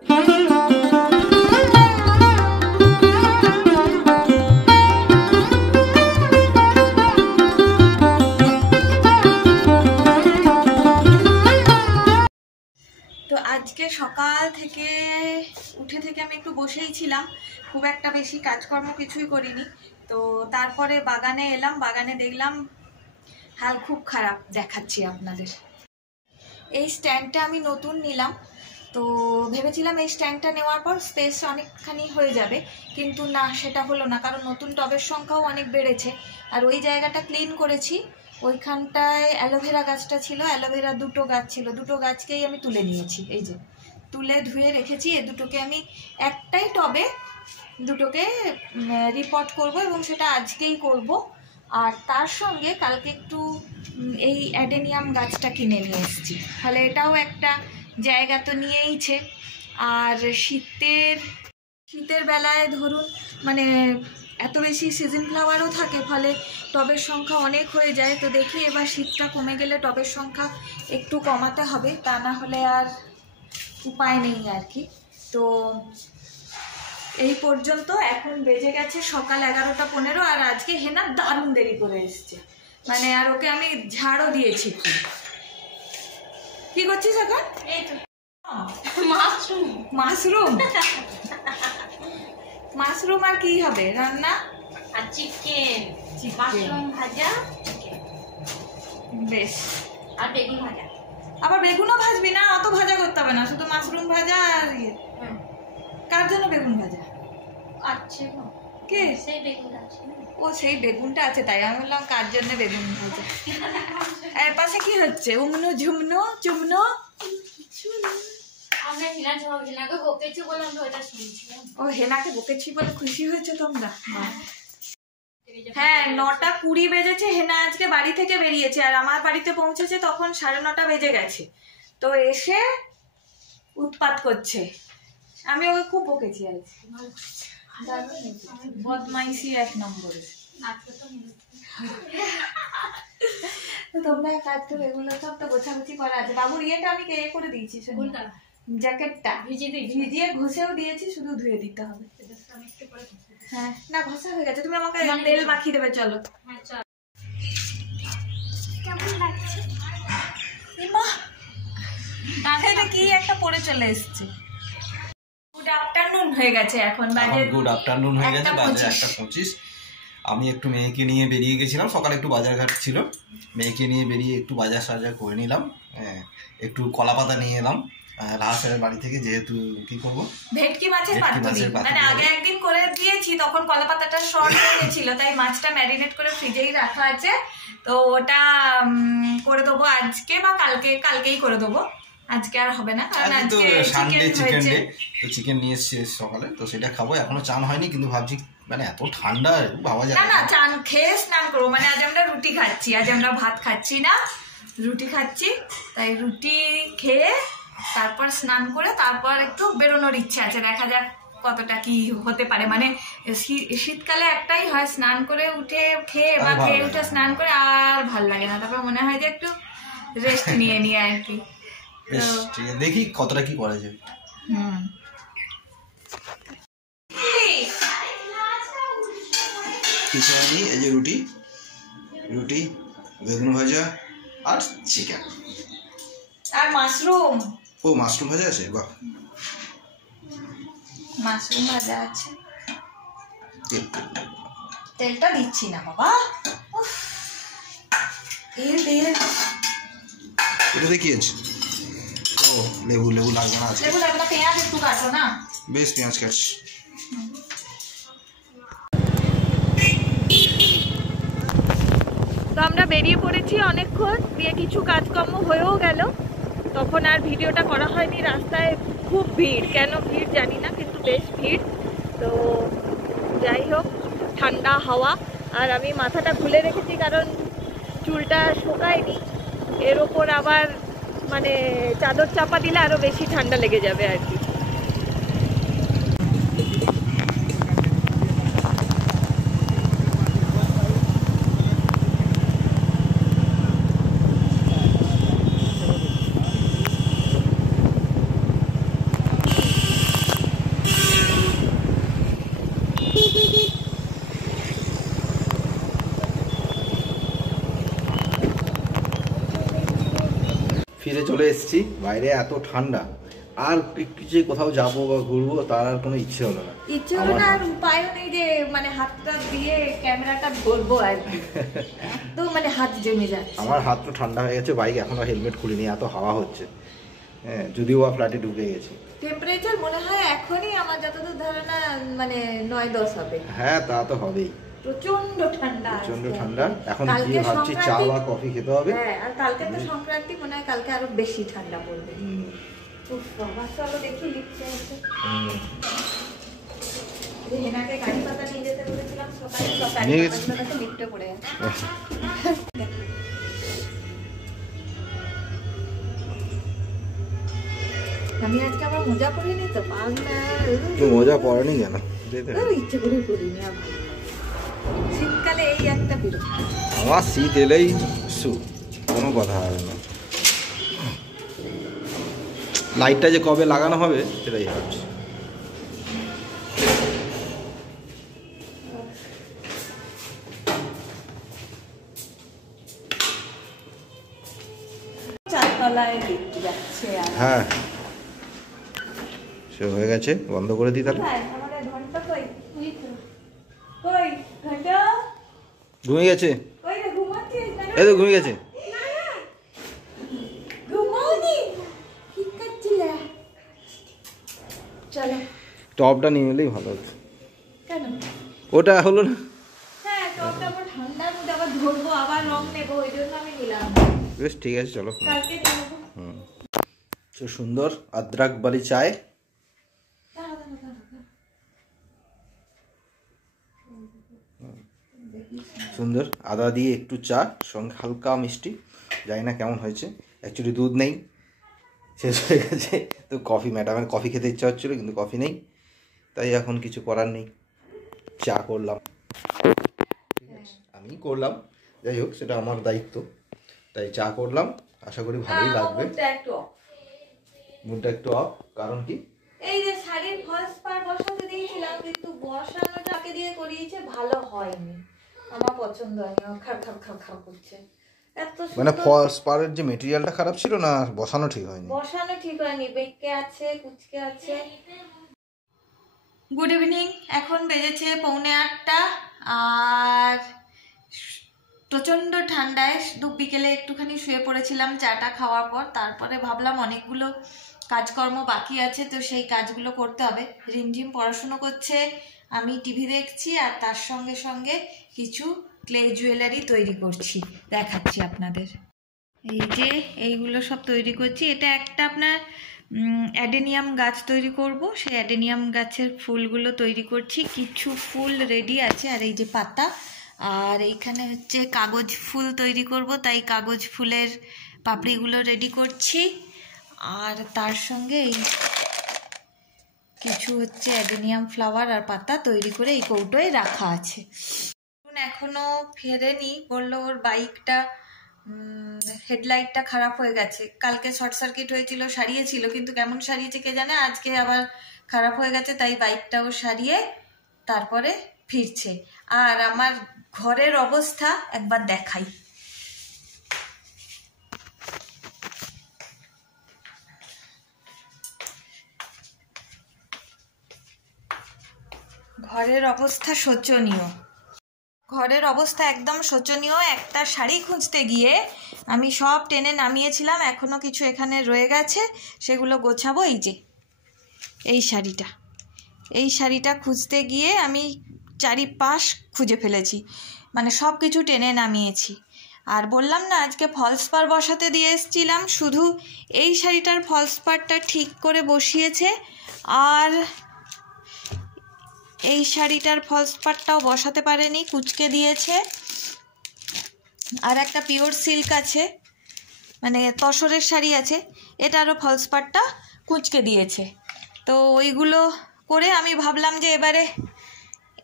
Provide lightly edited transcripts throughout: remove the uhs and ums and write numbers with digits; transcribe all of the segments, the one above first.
তো আজকে সকাল থেকে উঠে থেকে আমি একটু বসেই ছিলাম, খুব একটা বেশি কাজকর্ম কিছুই করিনি। তো তারপরে বাগানে এলাম, বাগানে দেখলাম হাল খুব খারাপ, দেখাচ্ছি আপনাদের। এই স্ট্যান্ডটা আমি নতুন নিলাম, তো ভেবেছিলাম এই স্ট্যান্ডটা নেওয়ার পর স্পেস অনেকখানি হয়ে যাবে, কিন্তু না, সেটা হলো না, কারণ নতুন টবের সংখ্যাও অনেক বেড়েছে। আর ওই জায়গাটা ক্লিন করেছি, ওইখানটায় অ্যালোভেরা গাছটা ছিল, অ্যালোভেরা দুটো গাছ ছিল, দুটো গাছকেই আমি তুলে নিয়েছি, এই যে তুলে ধুয়ে রেখেছি। এ দুটোকে আমি একটাই টবে দুটোকে রিপোর্ট করব, এবং সেটা আজকেই করব। আর তার সঙ্গে কালকে একটু এই অ্যাডেনিয়াম গাছটা কিনে নিয়ে এসেছি, ফলে এটাও একটা জায়গা তো নিয়েইছে। আর শীতের বেলায় ধরুন মানে এত বেশি সিজন ফ্লাওয়ারও থাকে, ফলে টবের সংখ্যা অনেক হয়ে যায়। তো দেখি এবার শীতটা কমে গেলে টবের সংখ্যা একটু কমাতে হবে, তা না হলে আর উপায় নেই আর কি। তো এই পর্যন্ত, এখন বেজে গেছে সকাল 11:15। আর আজকে হেনা দারুণ দেরি করে এসছে, মানে আর ওকে আমি ঝাড়ও দিয়েছি। কি করছিস এখন? মাশরুম মাশরুম আর কি হবে রান্না? আর চিকেন, মাশরুম ভাজা, বেশ। আর বেগুন ভাজা। আবার বেগুনও ভাজবি না? অত ভাজা করতে হবে না, শুধু মাশরুম ভাজা আর ইয়ে। কার জন্য বেগুন ভাজা? আচ্ছা, কে? সেই বেগুন আছে। ও, সেই বেগুনটা আছে, তাই আমি বললাম কার জন্য বেগুন ভাজা। এর পাশে কি হচ্ছে? উমনো ঝুমনো চুমনো আমরা হেনাকে বকেছি বলে আমরা ওটা শুনছিলাম। ও, হেনাকে বকেছি বলে খুশি হয়েছে তোমরা? হ্যাঁ, 9:20 বেজেছে। হেনা আজকে বাড়ি থেকে বেরিয়েছে, আর আমার বাড়িতে পৌঁছেছে তখন 9:30 বেজে গেছে। তো এসে উৎপাত করছে, আমি ওকে খুব বকেছি আজকে। বদমাইশি 1 নম্বরে। তোমরা কাজ করো, এগুলো সব তো গোছাগুছি করা আছে। বাবুর ইয়েটা আমি কে করে দিয়েছি, জ্যাকেটটা ভিজিয়ে ঘষেও দিয়েছি, শুধু ধুয়ে দিতে হবে। হ্যাঁ, না ঘষা হয়ে গেছে, তুমি আমাকে তেল মাখিয়ে দেবে। চলো। কেমন লাগছে? এটা কি একটা পরে চলে এসছে। গুড আফটারনুন হয়ে গেছে, এখন বাজে গুড আফটারনুন হয়ে গেছে, বাজে 1:25। আমি একটু মেয়েকে নিয়ে বেরিয়ে গেছিলাম, সকালে একটু বাজারঘাট ছিল, মেয়েকে নিয়ে বেরিয়ে একটু বাজার সাজার করে নিলাম। একটু কলা পাতা নিয়ে এলাম রাহাসের বাড়ি থেকে, যেহেতু কি করবো, ভেটকি মাছের পাতুরি। মানে আগে একদিন করে দিয়েছি, তখন কলা পাতাটা শর্ট হয়ে গেছিল, তাই মাছটা ম্যারিনেট করে ফ্রিজেই রাখা আছে। তো ওটা করে দেবো আজকে বা কালকেই করে দেবো, আজকে আর হবে না, কারণ আজকে চিকেন ডে। তো চিকেন নিয়ে এসেছি সকালে, তো সেটা খাবো। এখনো চান হয়নি, কিন্তু ভাবছি মানে এত ঠান্ডা ভাবা যায় না, চান খেয়ে স্নান করবো। মানে আজ আমরা রুটি খাচ্ছি, আজ আমরা ভাত খাচ্ছি না, রুটি খাচ্ছি। তাই রুটি খেয়ে তারপর স্নান করে তারপর একটু বেরোনোর ইচ্ছা আছে, দেখা যাক কতটা কি হতে পারে। মানে শীতকালে একটাই হয়, স্নান করে উঠে খেয়ে বা খেয়ে উঠে স্নান করে আর ভাল লাগে না, তারপর মনে হয় যে একটু রেস্ট নিয়ে আর কি। দেখি কতটা কি করা যায়। কিছু হয়নি, এই যে রুটি বেগুন ভাজা আর চিকেন আর মাশরুম। ও, মাশরুম ভাজা আছে? বাহ, মাশরুম ভাজা আছে। তেলটা দিচ্ছি না বাবা, এটাতে কি আছে? ও, লেবু লাগবে না, আছে লেবু লাগবে না, পেঁয়াজ একটু কাটো না। বেশ, পেঁয়াজ কাটছি। তো আমরা বেরিয়ে পড়েছি অনেকক্ষণ দিয়ে, কিছু কাজকর্ম হয়েও গেল, তখন আর ভিডিওটা করা হয়নি। রাস্তায় খুব ভিড়, কেন ভিড় জানি না, কিন্তু বেশ ভিড়। তো যাই হোক, ঠান্ডা হাওয়া। আর আমি মাথাটা খুলে রেখেছি, কারণ চুলটা শুকায়নি, এর ওপর আবার মানে চাদর চাপা দিলে আরও বেশি ঠান্ডা লেগে যাবে আর কি। বাইরে চলে এসেছি, বাইরে এত ঠান্ডা, আর কিছু কোথাও যাবো বা ঘুরবো তার আর কোনো ইচ্ছে হলো না। ইচ্ছে হলো না, আর উপায়ও নেই যে মানে হাতটা দিয়ে ক্যামেরাটা ধরবো আর কি। তো মানে হাত জমে যাচ্ছে। আমার হাত তো ঠান্ডা হয়ে গেছে, বাইক এখনো হেলমেট খুলিনি, এত হাওয়া হচ্ছে। হ্যাঁ, যদিও বা ফ্ল্যাটে ঢুকে গেছি। টেম্পারেচার মনে হয় এখনই আমার যতদূর ধারণা মানে 9-10 হবে। হ্যাঁ, তা তো হবেই, প্রচন্ড ঠান্ডা, প্রচন্ড ঠান্ডা। এখন কালকে গিয়ে ভাবছি চা সংক্রান্তি, বা কফি খেতে হবে। হ্যাঁ, আর কালকে তো সংক্রান্তি, মনে হয় কালকে আরো বেশি ঠান্ডা পড়বে। উফ বাবা, চলো দেখি লিফটে আছে। হেনাকে গাড়ি পাতা নিয়ে যেতে বলেছিলাম সকালে, নিয়ে গেছি। লিফটে পড়ে আছে। আমি আজকে আবার মোজা পরিনি তো, পাগলা। মজা পড়েনি কেন? ইচ্ছে করে করিনি আবার। শীতকালে এই একটা বিরক্ত। আমার শীত এলেই কোনো কথা হবে না। লাইটটা যে কবে লাগানো হবে সেটাই ভাবছি। চারতলায় লিফট যাচ্ছে আর হ্যাঁ, সে হয়ে গেছে, বন্ধ করে দিই তাহলে। আমাদের ঘন্টা কই? কই ঘন্টা? ঘুমিয়ে গেছে, কই রে, ঘুমাচ্ছিস না? এই তো ঘুমিয়ে গেছে। ঘুমাওনি? কি করছিলে? চলো। টপটা নিয়ে এলেই ভালো হতো। কেন? ওটা হলো না। হ্যাঁ, টপটা আবার ঠান্ডার মধ্যে আবার ধরবো, আবার রং নেবো, ওই জন্য আমি নিলাম। বেশ, ঠিক আছে, চলো। কালকে নিয়ে নেবো। তো সুন্দর আদ্রাক বালি চায়, সুন্দর আদা দিয়ে একটু চা, সঙ্গে হালকা মিষ্টি। জানি না কেমন হয়েছে, অ্যাকচুয়ালি দুধ নেই, শেষ হয়ে গেছে। তো কফি, ম্যাডামের কফি খেতে ইচ্ছা হচ্ছিলো কিন্তু কফি নেই, তাই এখন কিছু করার নেই, চা করলাম। আমি করলাম, যাই হোক সেটা আমার দায়িত্ব, তাই চা করলাম, আশা করি ভালোই লাগবে। মুডটা একটু অফ, কারণ কি? এই যে শাড়ির ফলস পার বসাতে দিয়েছিলাম, কিন্তু বসানোটাকে দিয়ে করিয়েছে, ভালো হয়নি, আমার পছন্দ হয়নি, খার খার খার খার করছে। এত মানে ফলস পারের যে মেটেরিয়ালটা খারাপ ছিল না, বসানো ঠিক হয়নি? বসানো ঠিক হয়নি, বেঁকে আছে, কুচকে আছে। গুড ইভিনিং, এখন বেজেছে 7:45, আর প্রচণ্ড ঠান্ডায় বিকেলে একটুখানি শুয়ে পড়েছিলাম চাটা খাওয়ার পর। তারপরে ভাবলাম অনেকগুলো কাজকর্ম বাকি আছে, তো সেই কাজগুলো করতে হবে। রিমঝিম পড়াশুনো করছে, আমি টিভি দেখছি, আর তার সঙ্গে সঙ্গে কিছু ক্লে জুয়েলারি তৈরি করছি, দেখাচ্ছি আপনাদের। এই যে এইগুলো সব তৈরি করছি, এটা একটা আপনার অ্যাডেনিয়াম গাছ তৈরি করব, সেই অ্যাডেনিয়াম গাছের ফুলগুলো তৈরি করছি। কিছু ফুল রেডি আছে, আর এই যে পাতা, আর এইখানে হচ্ছে কাগজ ফুল তৈরি করব, তাই কাগজ ফুলের পাপড়িগুলো রেডি করছি। আর তার সঙ্গে এই কিছু হচ্ছে অ্যাডেনিয়াম ফ্লাওয়ার আর পাতা তৈরি করে এই কৌটোয় রাখা আছে। এখনো ফেরেনি, বললো ওর বাইকটা হেডলাইটটা খারাপ হয়ে গেছে, কালকে শর্ট সার্কিট হয়েছিল, সারিয়েছিল, কিন্তু কেমন সারিয়েছে কে জানে, আজকে আবার খারাপ হয়ে গেছে, তাই বাইকটাও সারিয়ে তারপরে ফিরছে। আর আমার ঘরের অবস্থা একবার দেখাই। ঘরের অবস্থা শোচনীয়, ঘরের অবস্থা একদম শোচনীয়। একটা শাড়ি খুঁজতে গিয়ে আমি সব টেনে নামিয়েছিলাম, এখনও কিছু এখানে রয়ে গেছে, সেগুলো গোছাবো। এই যে এই শাড়িটা খুঁজতে গিয়ে আমি চারিপাশ খুঁজে ফেলেছি, মানে সব কিছু টেনে নামিয়েছি। আর বললাম না আজকে ফলস পার বসাতে দিয়ে এসেছিলাম, শুধু এই শাড়িটার ফলস পারটা ঠিক করে বসিয়েছে, আর এই শাড়িটার ফলস পারটাও বসাতে পারেনি, কুচকে দিয়েছে। আর একটা পিওর সিল্ক আছে, মানে তসরের শাড়ি আছে, এটারও ফলস পারটা কুচকে দিয়েছে। তো ওইগুলো করে আমি ভাবলাম যে এবারে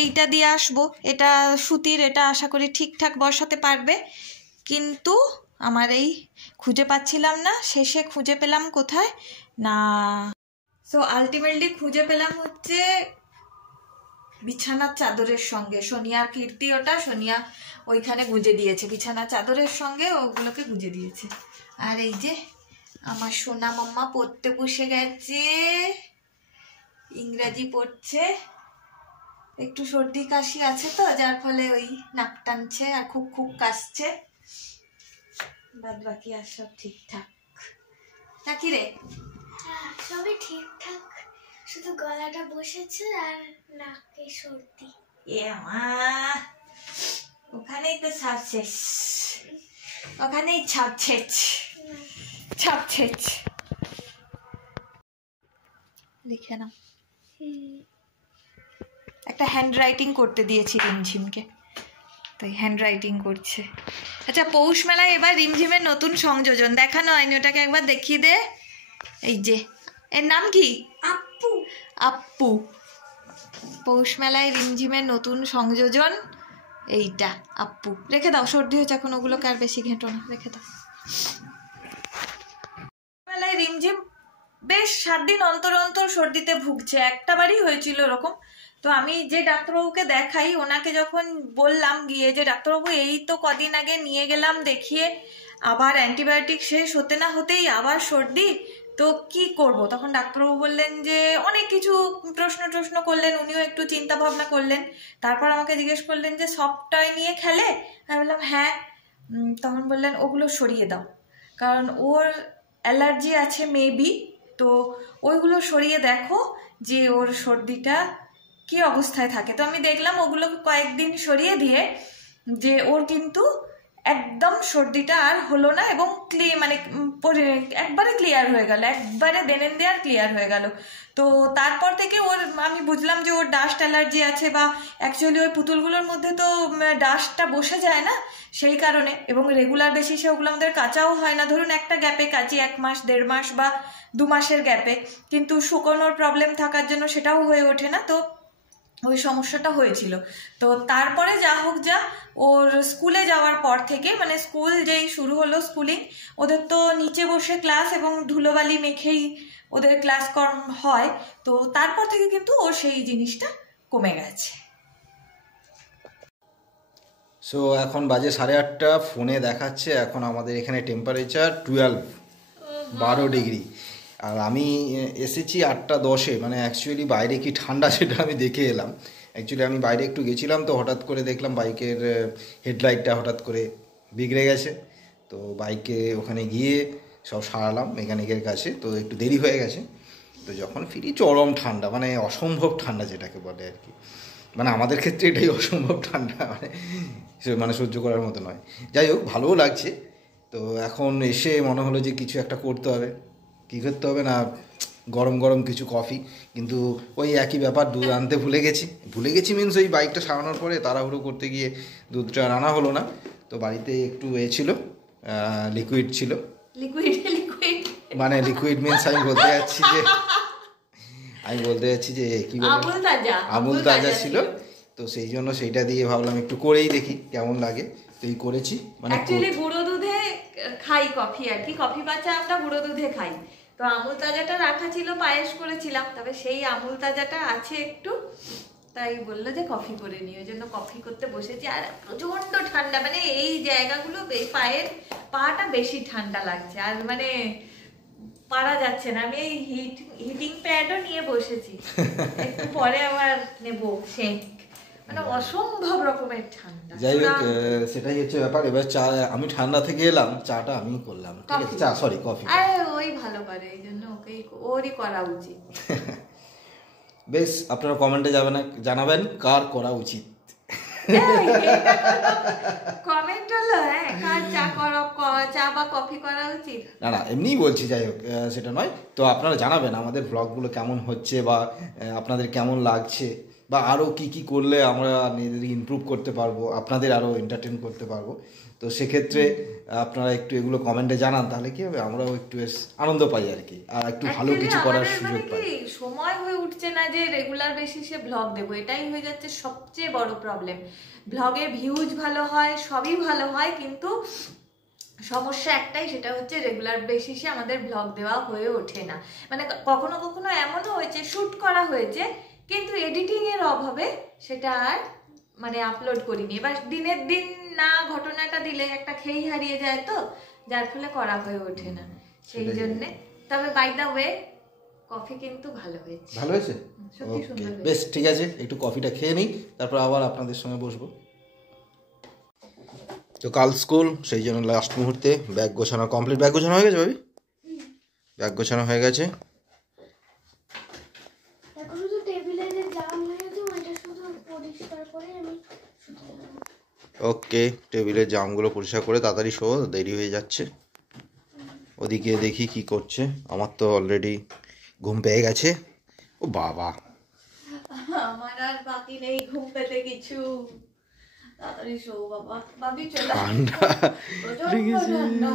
এইটা দিয়ে আসবো, এটা সুতির, এটা আশা করি ঠিকঠাক বসাতে পারবে। কিন্তু আমার এই খুঁজে পাচ্ছিলাম না, শেষে খুঁজে পেলাম কোথায় না, সো আলটিমেটলি খুঁজে পেলাম হচ্ছে বিছানার চাদরের সঙ্গে। সোনিয়ার কীর্তি, ওটা সোনিয়া ওইখানে গুঁজে দিয়েছে, বিছানার চাদরের সঙ্গে ওগুলোকে গুঁজে দিয়েছে। আর এই যে আমার সোনা মাম্মা পড়তে বসে গেছে, ইংরাজি পড়ছে। একটু সর্দি কাশি আছে তো, যার ফলে ওই নাক টানছে আর খুব খুব কাশছে। বাদ বাকি আর সব ঠিকঠাক নাকি রে? হ্যাঁ, সবই ঠিকঠাক, শুধু গলাটা বসেছে আর নাকে সর্দি। এ মা, ওখানেই তো ছাপ শেষ, ওখানেই ছাপ শেষ, ছাপ শেষ। লিখে নাও। একটা হ্যান্ড রাইটিং করতে দিয়েছি রিমঝিমকে, তাই হ্যান্ড রাইটিং করছে। আচ্ছা, পৌষ মেলায় এবার রিমঝিমের নতুন সংযোজন দেখানো হয়নি, ওটাকে একবার দেখিয়ে দে। এই যে, এর নাম কি? আপু। আপ্পু। পৌষ মেলায় রিমঝিমের নতুন সংযোজন এইটা, আপ্পু। রেখে দাও, সর্দি হয়েছে এখন, ওগুলোকে আর বেশি ঘেঁটো না, রেখে দাও। মেলায় রিমঝিম বেশ 7 দিন অন্তর অন্তর সর্দিতে ভুগছে, একটা বারই হয়েছিল ওরকম। তো আমি যে ডাক্তারবাবুকে দেখাই, ওনাকে যখন বললাম গিয়ে যে ডাক্তারবাবু এই তো কদিন আগে নিয়ে গেলাম দেখিয়ে, আবার অ্যান্টিবায়োটিক শেষ হতে না হতেই আবার সর্দি, তো কি করব? তখন ডাক্তারবাবু বললেন যে অনেক কিছু প্রশ্ন করলেন, উনিও একটু চিন্তা ভাবনা করলেন, তারপর আমাকে জিজ্ঞেস করলেন যে সফটটয় নিয়ে খেলে? আমি বললাম হ্যাঁ। তখন বললেন ওগুলো সরিয়ে দাও, কারণ ওর অ্যালার্জি আছে মেবি, তো ওইগুলো সরিয়ে দেখো যে ওর সর্দিটা কি অবস্থায় থাকে। তো আমি দেখলাম ওগুলো কয়েকদিন সরিয়ে দিয়ে যে ওর কিন্তু একদম সর্দিটা আর হলো না, এবং মানে একবারে ক্লিয়ার হয়ে গেল, একবারে দেনেন দেয়ার ক্লিয়ার হয়ে গেল। তো তারপর থেকে ওর আমি বুঝলাম যে ওর ডাস্ট অ্যালার্জি আছে, বা অ্যাকচুয়ালি ওই পুতুলগুলোর মধ্যে তো ডাস্টটা বসে যায় না, সেই কারণে। এবং রেগুলার বেসিসে ওগুলো আমাদের কাচাও হয় না, ধরুন একটা গ্যাপে কাচি 1 মাস 1.5 মাস বা 2 মাসের গ্যাপে, কিন্তু শুকোনোর প্রবলেম থাকার জন্য সেটাও হয়ে ওঠে না, তো ওই সমস্যাটা হয়েছিল। তো তারপরে যা হোক যা, ওর স্কুলে যাওয়ার পর থেকে, মানে স্কুল যেই শুরু হলো স্কুলিং, ওদের তো নিচে বসে ক্লাস এবং ধুলোবালি মেখেই ওদের ক্লাস কর্ম হয়, তো তারপর থেকে কিন্তু ওর সেই জিনিসটা কমে গেছে। সো এখন বাজে 8:30, ফোনে দেখাচ্ছে এখন আমাদের এখানে টেম্পারেচার 12 ডিগ্রি, আর আমি এসেছি 8:10-এ, মানে অ্যাকচুয়ালি বাইরে কি ঠান্ডা সেটা আমি দেখে এলাম। অ্যাকচুয়ালি আমি বাইরে একটু গেছিলাম, তো হঠাৎ করে দেখলাম বাইকের হেডলাইটটা হঠাৎ করে বিগড়ে গেছে, তো বাইকে ওখানে গিয়ে সব সারালাম মেকানিকের কাছে, তো একটু দেরি হয়ে গেছে। তো যখন ফিরি চরম ঠান্ডা, মানে অসম্ভব ঠান্ডা যেটাকে বলে আর কি, মানে আমাদের ক্ষেত্রে এটাই অসম্ভব ঠান্ডা, মানে সহ্য করার মতো নয়। যাই হোক, ভালোও লাগছে। তো এখন এসে মনে হলো যে কিছু একটা করতে হবে। কী করতে হবে না, গরম গরম কিছু কফি, কিন্তু ওই একই ব্যাপার, দুধ আনতে ভুলে গেছি মিনস ওই বাইকটা সারানোর পরে তাড়াহুড়ো করতে গিয়ে দুধটা আনা হলো না। তো বাড়িতে একটু ছিল, লিকুইড ছিল, লিকুইড মানে লিকুইড মিনস আমি বলতে যাচ্ছি যে কি বলে, আমুল তাজা ছিল, তো সেই জন্য সেইটা দিয়ে ভাবলাম একটু করেই দেখি কেমন লাগে, তো এই করেছি। মানে অ্যাকচুয়ালি গুঁড়ো দুধে খাই কফি আর কি, কফি বাচ্চা আমরা গুঁড়ো দুধে খাই, তো আমুল তাজাটা রাখা ছিল, পায়েস করেছিলাম, তবে সেই আমুল তাজাটা আছে একটু, তাই বললো যে কফি করে নিই, ওই জন্য কফি করতে বসেছি। আর প্রচন্ড ঠান্ডা, মানে এই জায়গাগুলো পাটা বেশি ঠান্ডা লাগছে, আর মানে পারা যাচ্ছে না। আমি এই হিটিং প্যাডও নিয়ে বসেছি, একটু পরে আবার নেবো সেক, মানে অসম্ভব রকমের ঠান্ডা। যাই হোক, সেটাই হচ্ছে ব্যাপার। এবার চা আমি ঠান্ডা থেকে এলাম, চাটা আমি করলাম, ঠিক আছে, চা সরি কফি, আরে ওই ভালো করে, এই জন্য ওরই করা উচিত। বেশ, আপনারা কমেন্টে জানাবেন কার করা উচিত। কমেন্ট হলো কার চা বা কফি করা উচিত, না এমনিই বলছি, যাই হোক সেটা নয়। তো আপনারা জানাবেন আমাদের ব্লগগুলো কেমন হচ্ছে, বা আপনাদের কেমন লাগছে, বা আরও কি করলে আমরা নিজেদের ইমপ্রুভ করতে পারবো, আপনাদের আরও এন্টারটেন করতে পারবো। তো সেক্ষেত্রে আপনারা একটু এগুলো কমেন্টে জানান, তাহলে কি হবে, আমরাও একটু বেশ আনন্দ পাই আর কি, আর একটু ভালো কিছু করার সুযোগ পাই। সময় হয়ে উঠছে না যে রেগুলার বেসিসে ব্লগ দেবো, এটাই হয়ে যাচ্ছে সবচেয়ে বড় প্রবলেম। ব্লগে ভিউজ ভালো হয়, সবই ভালো হয়, কিন্তু সমস্যা একটাই, সেটা হচ্ছে রেগুলার বেসিসে আমাদের ব্লগ দেওয়া হয়ে ওঠে না। মানে কখনো কখনো এমনও হয়েছে শুট করা হয়েছে, কিন্তু এডিটিং এর অভাবে সেটা আর মানে আপলোড করিনি। এবার দিনের দিন না ঘটনাটা দিলে একটা খেই হারিয়ে যায়, তো যার ফলে করা হয়ে ওঠে না। সেই জন্য। তবে বাই দা ওয়ে কফি কিন্তু ভালো হয়েছে। ভালো হয়েছে? সত্যি সুন্দর হয়েছে। বেশ, ঠিক আছে, একটু কফিটা খেয়ে নিই, তারপর আবার আপনাদের সঙ্গে বসবো। তো কাল স্কুল, সেই জন্য লাস্ট মুহূর্তে ব্যাগ গোছানো কমপ্লিট। ব্যাগ গোছানো হয়ে গেছে ভাবি? ব্যাগ গোছানো হয়ে গেছে। এখন শুধু টেবিলে যে জাম হয়েছে ওইটা শুধু পরিষ্কার করে আমি শুতে যাবো। ওকে, টেবিলের জামগুলো পরিষ্কার করে তাড়াতাড়ি শো, দেরি হয়ে যাচ্ছে। ওদিকে দেখি কি করছে। আমার তো অলরেডি ঘুম পেয়ে গেছে। ও বাবা, আমার আর বাকি নেই ঘুম পেতে কিছু। তাড়াতাড়ি শো বাবা, বাবি চলে আসো। ঠান্ডা প্রচন্ড ঠান্ডা।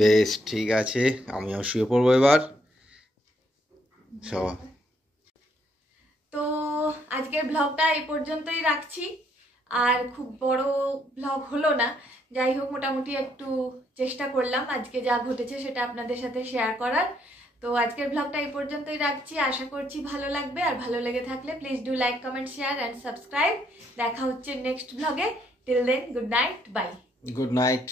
বেশ, ঠিক আছে, আমিও শুয়ে পড়বো এবার। সব তো আজকের ব্লগটা এই পর্যন্তই রাখছি। আর খুব বড় ব্লগ হলো না, যাই হোক মোটামুটি একটু চেষ্টা করলাম আজকে যা ঘটেছে সেটা আপনাদের সাথে শেয়ার করার। তো আজকের ব্লগটা এই পর্যন্তই রাখছি, আশা করছি ভালো লাগবে। আর ভালো লেগে থাকলে please do like, comment, share and subscribe. দেখা হচ্ছে নেক্সট ব্লগে। Till then, good night, bye. Good night.